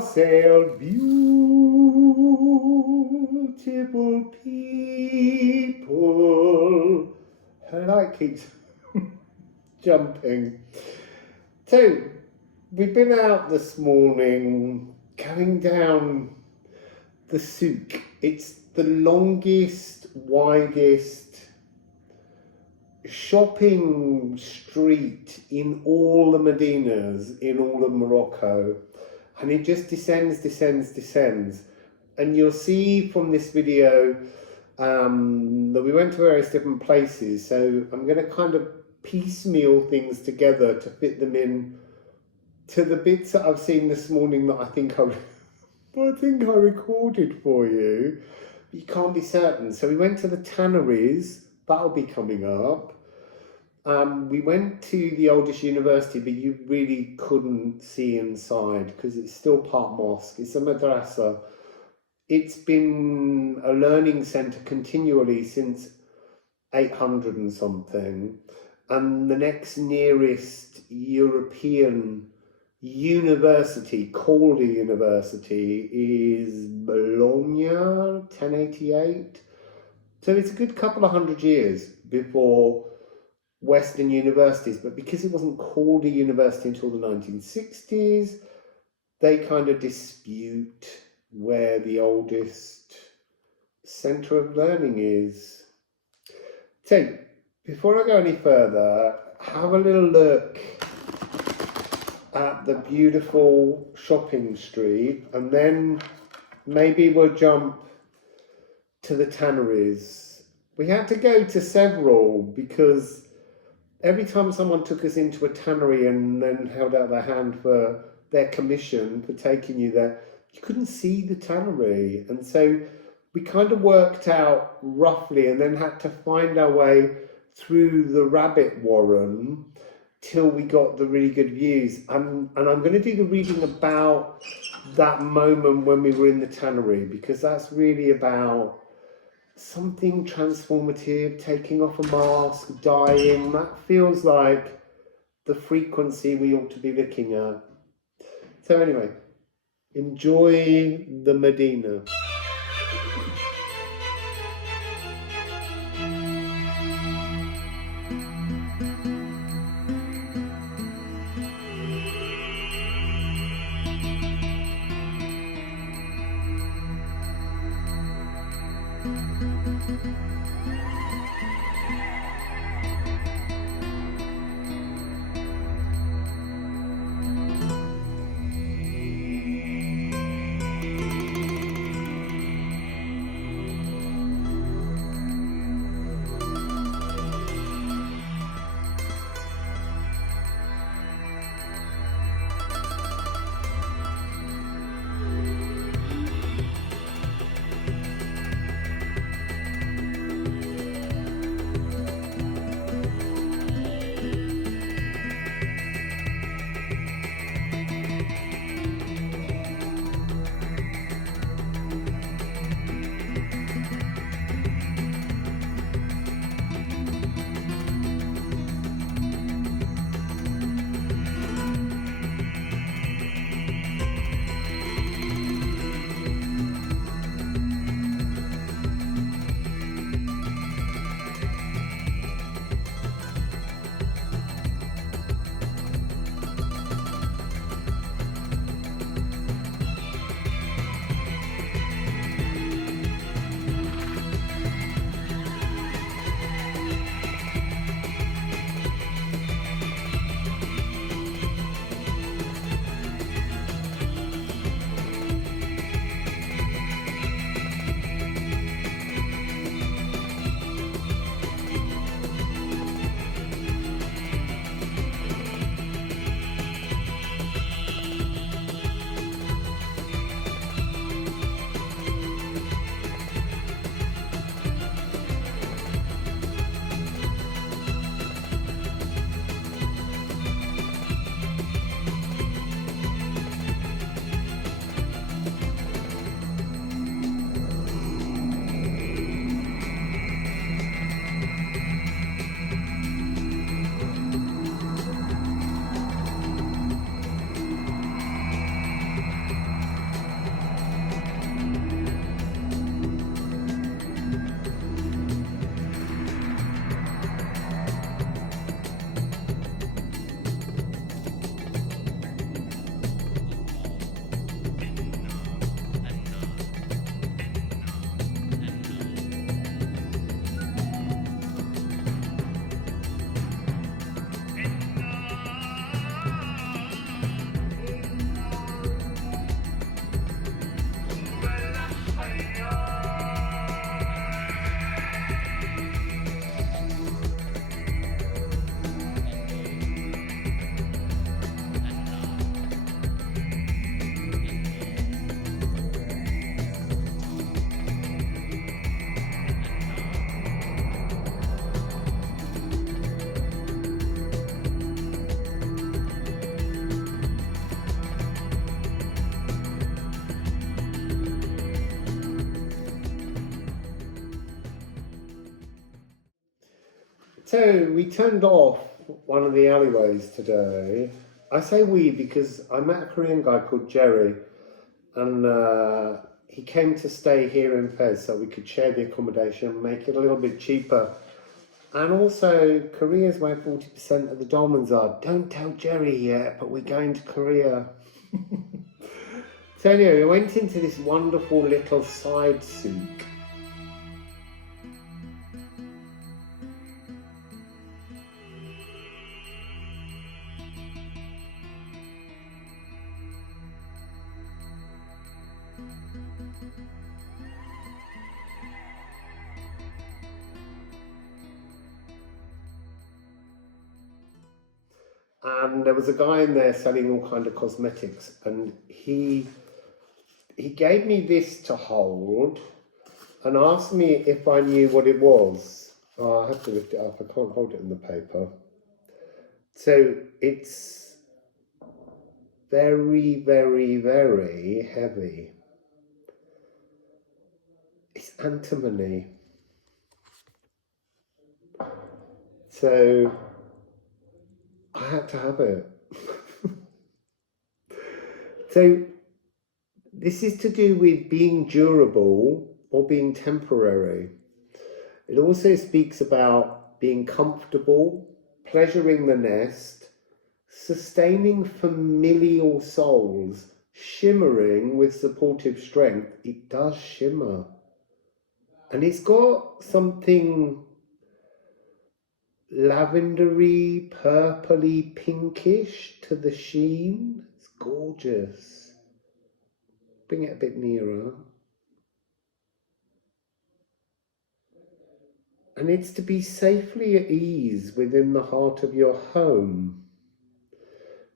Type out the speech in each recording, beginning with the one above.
Wassail, beautiful people. Her light keeps jumping. So, we've been out this morning, going down the souk. It's the longest, widest shopping street in all the Medinas in all of Morocco, and it just descends. And you'll see from this video that we went to various different places, so I'm going to kind of piecemeal things together to fit them in to the bits that I've seen this morning that I think I recorded for you. You can't be certain. So we went to the tanneries, that'll be coming up. We went to the oldest university, but you really couldn't see inside because it's still part mosque. It's a madrasa. It's been a learning centre continually since 800 and something. And the next nearest European university, called a university, is Bologna, 1088. So it's a good couple of hundred years before Western universities, but because it wasn't called a university until the 1960s, they kind of dispute where the oldest centre of learning is. So, before I go any further, have a little look at the beautiful shopping street, and then maybe we'll jump to the tanneries. We had to go to several because every time someone took us into a tannery and then held out their hand for their commission for taking you there, you couldn't see the tannery. And so we kind of worked out roughly and then had to find our way through the rabbit warren till we got the really good views. And I'm going to do the reading about that moment when we were in the tannery, because that's really about something transformative, taking off a mask, dying. That feels like the frequency we ought to be looking at. So anyway, enjoy the Medina. So we turned off one of the alleyways today. I say we because I met a Korean guy called Jerry, and he came to stay here in Fez so we could share the accommodation, make it a little bit cheaper. And also, Korea's where 40% of the dolmens are. Don't tell Jerry yet, but we're going to Korea. So anyway, we went into this wonderful little side souk. And there was a guy in there selling all kind of cosmetics, and he gave me this to hold and asked me if I knew what it was. Oh, I have to lift it up, I can't hold it in the paper. So it's very, very, very heavy. It's antimony. So I had to have it. So this is to do with being durable or being temporary. It also speaks about being comfortable, pleasuring the nest, sustaining familial souls, shimmering with supportive strength. It does shimmer. And it's got something lavendery, purpley, pinkish to the sheen. It's gorgeous. Bring it a bit nearer. And it's to be safely at ease within the heart of your home.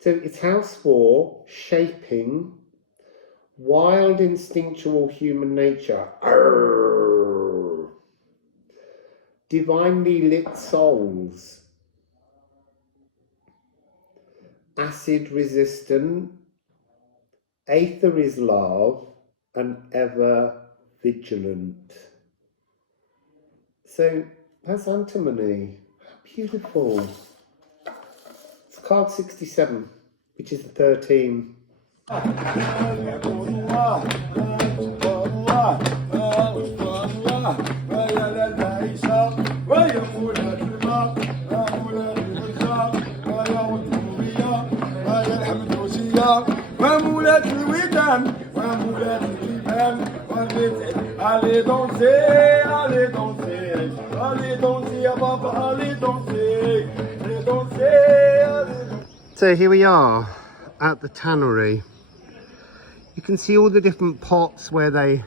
So it's house 4, shaping, wild instinctual human nature. Arrgh. Divinely lit souls. Acid resistant. Aether is love and ever vigilant. So that's antimony. How beautiful. It's card 67, which is the 13. Allez danser, allez danser, allez danser, papa, allez danser, allez danser, allez danser. So here we are at the tannery. You can see all the different pots where they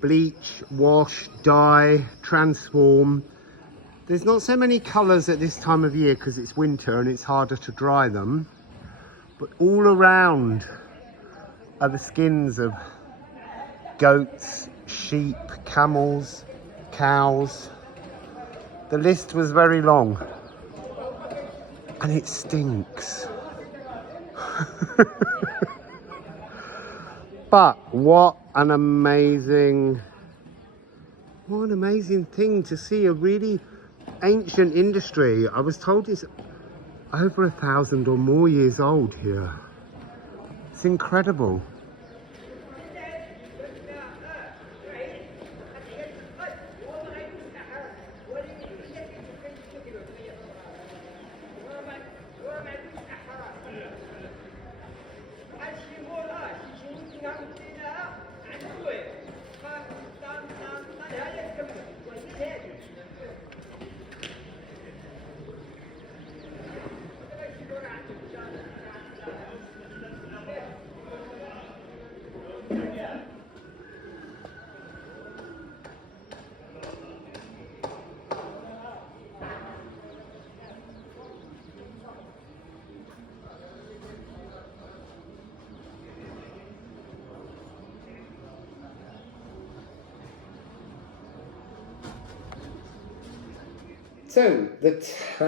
bleach, wash, dye, transform. There's not so many colours at this time of year because it's winter and it's harder to dry them. But all around are the skins of goats, sheep, camels, cows. The list was very long. And it stinks. But what an amazing thing to see, a really ancient industry. I was told it's over 1,000 or more years old here. It's incredible. So, the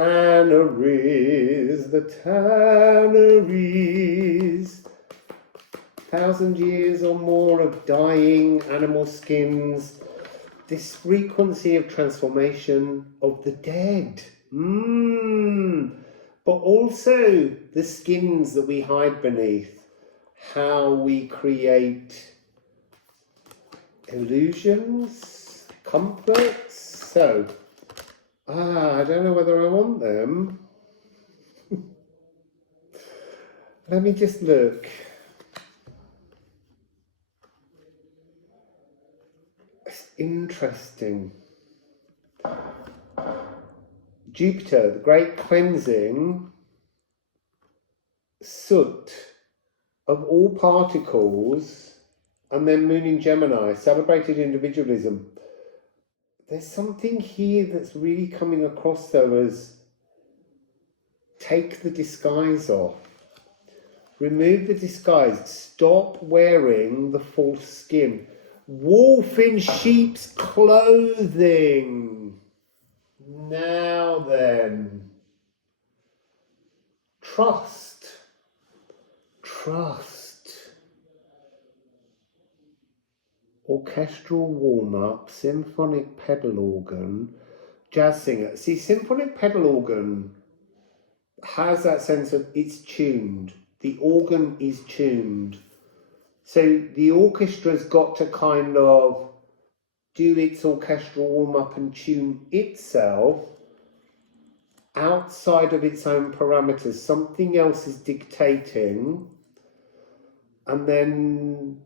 tanneries. 1,000 years or more of dyeing animal skins, this frequency of transformation of the dead. But also the skins that we hide beneath, how we create illusions, comforts. So, I don't know whether I want them. Let me just look. It's interesting. Jupiter, the great cleansing, soot of all particles, and then Moon in Gemini, celebrated individualism. There's something here that's really coming across though as take the disguise off. Remove the disguise. Stop wearing the false skin. Wolf in sheep's clothing. Now then. Trust. Trust. Orchestral warm-up, symphonic pedal organ, jazz singer. See, symphonic pedal organ has that sense of it's tuned. The organ is tuned. So the orchestra's got to kind of do its orchestral warm-up and tune itself outside of its own parameters. Something else is dictating. And then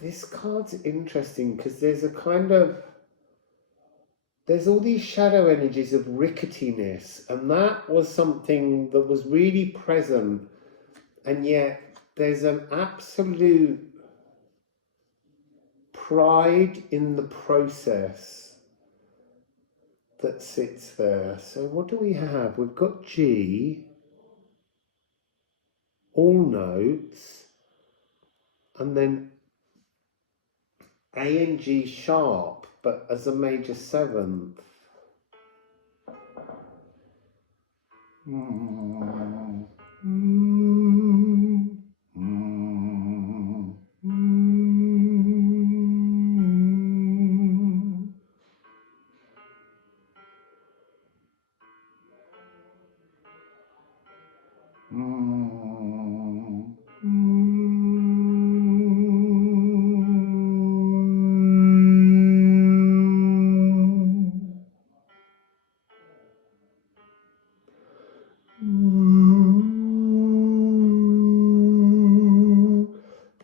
this card's interesting because there's a kind of, there's all these shadow energies of ricketiness, and that was something that was really present, and yet there's an absolute pride in the process that sits there. So what do we have? We've got G, all notes, and then A and G sharp, but as a major seventh.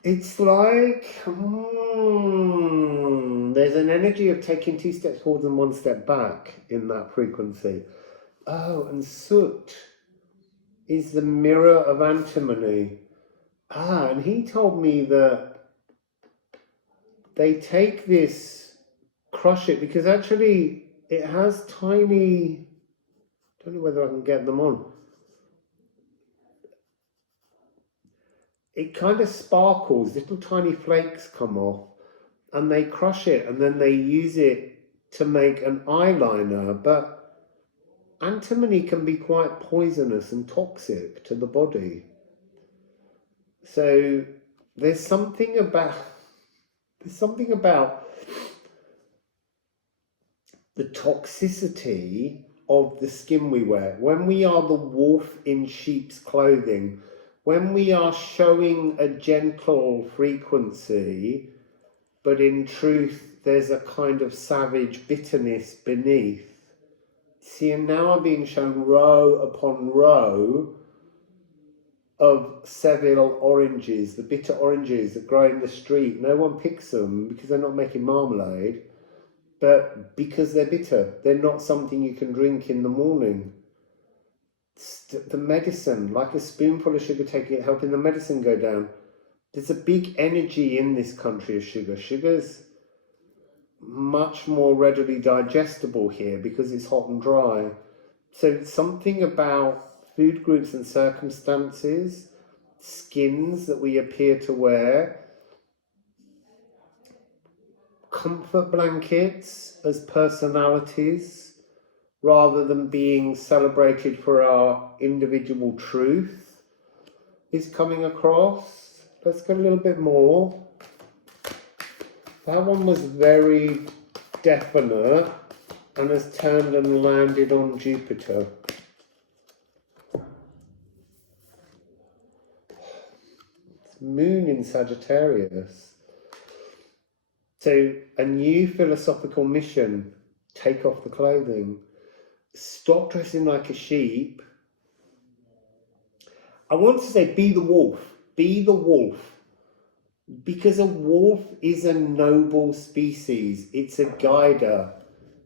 It's like, there's an energy of taking 2 steps forward and 1 step back in that frequency. Oh, and soot is the mirror of antimony. And he told me that they take this, crush it, because actually it has tiny, I don't know whether I can get them on. It kind of sparkles, little tiny flakes come off, and they crush it and then they use it to make an eyeliner. But antimony can be quite poisonous and toxic to the body. So there's something about the toxicity of the skin we wear. When we are the wolf in sheep's clothing, when we are showing a gentle frequency, but in truth there's a kind of savage bitterness beneath. See, and now I'm being shown row upon row of Seville oranges, the bitter oranges that grow in the street. No one picks them because they're not making marmalade, but because they're bitter. They're not something you can drink in the morning. The medicine, like a spoonful of sugar, taking it, helping the medicine go down. There's a big energy in this country of sugar. Sugar's much more readily digestible here because it's hot and dry. So something about food groups and circumstances, skins that we appear to wear, comfort blankets as personalities, rather than being celebrated for our individual truth, is coming across. Let's get a little bit more. That one was very definite and has turned and landed on Jupiter. It's Moon in Sagittarius. So, a new philosophical mission, take off the clothing. Stop dressing like a sheep. I want to say be the wolf. Be the wolf. Because a wolf is a noble species. It's a guider.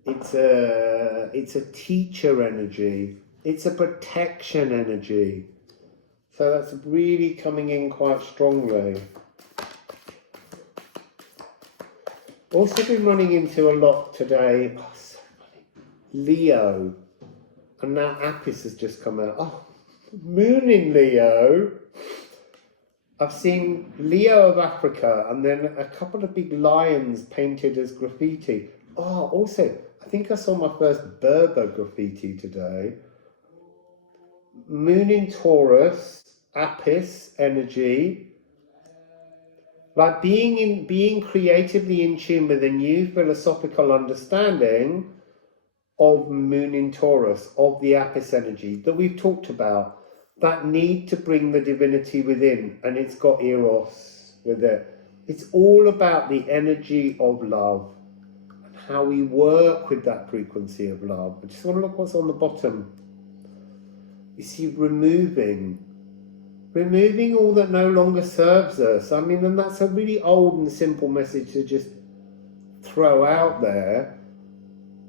It's a teacher energy. It's a protection energy. So that's really coming in quite strongly. Also been running into a lot today. Oh, so funny. Leo. And now Apis has just come out. Oh, Moon in Leo. I've seen Leo of Africa and then a couple of big lions painted as graffiti. Oh, also, I think I saw my first Berber graffiti today. Moon in Taurus, Apis energy. Like being creatively in tune with a new philosophical understanding of Moon in Taurus, of the Apis energy that we've talked about. That need to bring the divinity within, and it's got Eros with it. It's all about the energy of love and how we work with that frequency of love. I just want to look what's on the bottom. You see, removing all that no longer serves us. I mean, and that's a really old and simple message to just throw out there,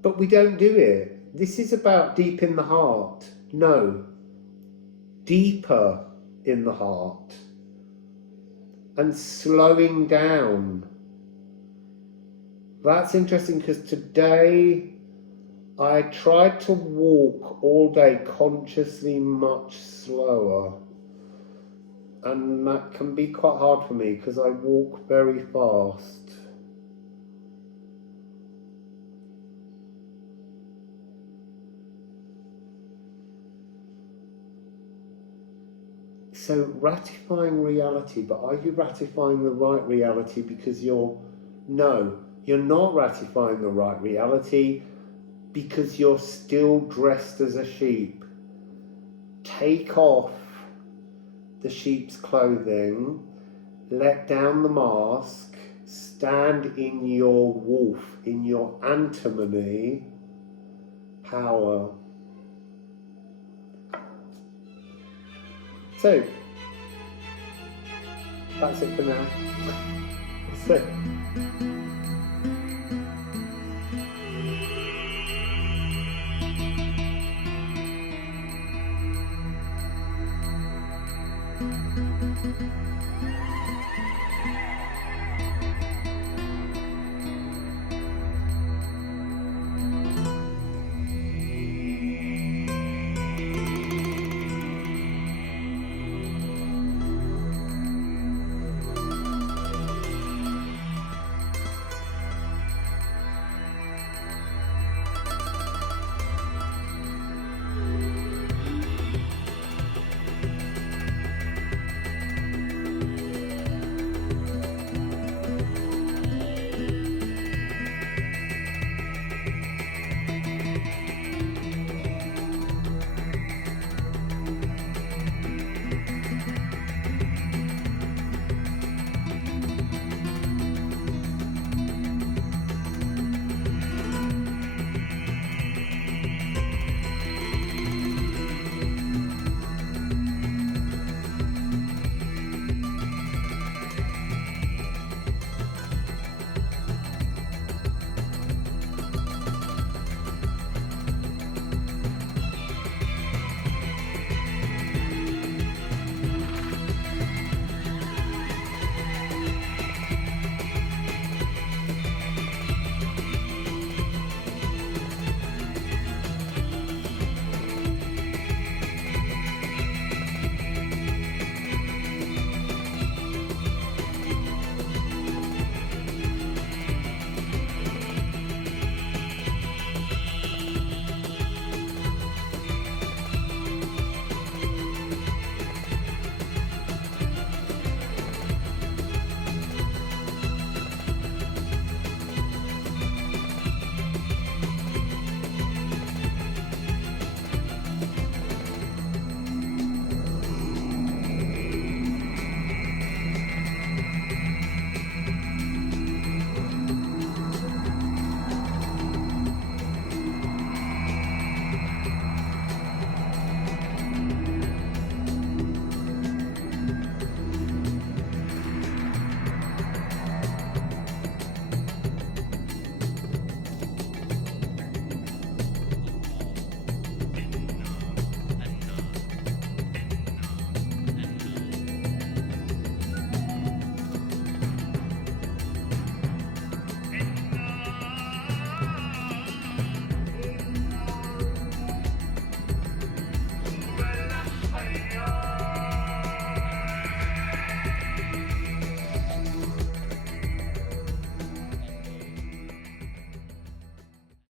but we don't do it. This is about deep in the heart. No. Deeper in the heart and slowing down. That's interesting because today I tried to walk all day consciously much slower, and that can be quite hard for me because I walk very fast. So ratifying reality, but are you ratifying the right reality because no, you're not ratifying the right reality because you're still dressed as a sheep. Take off the sheep's clothing, let down the mask, stand in your wolf, in your antimony power. So, that's it for now. That's it.